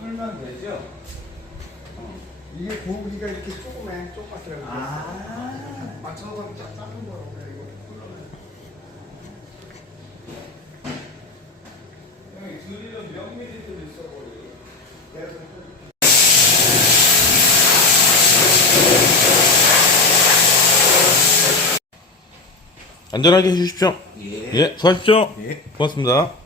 풀면 되죠? 이게 고기가 이렇게 조그매 조그맣더라고요. 아. 맞춰서 작은 거라고 그래 이거. 형이 드릴은 몇 밀리터를 써버려요? 안전하게 해주십시오. 예. 예, 수고하십시오. 예. 고맙습니다.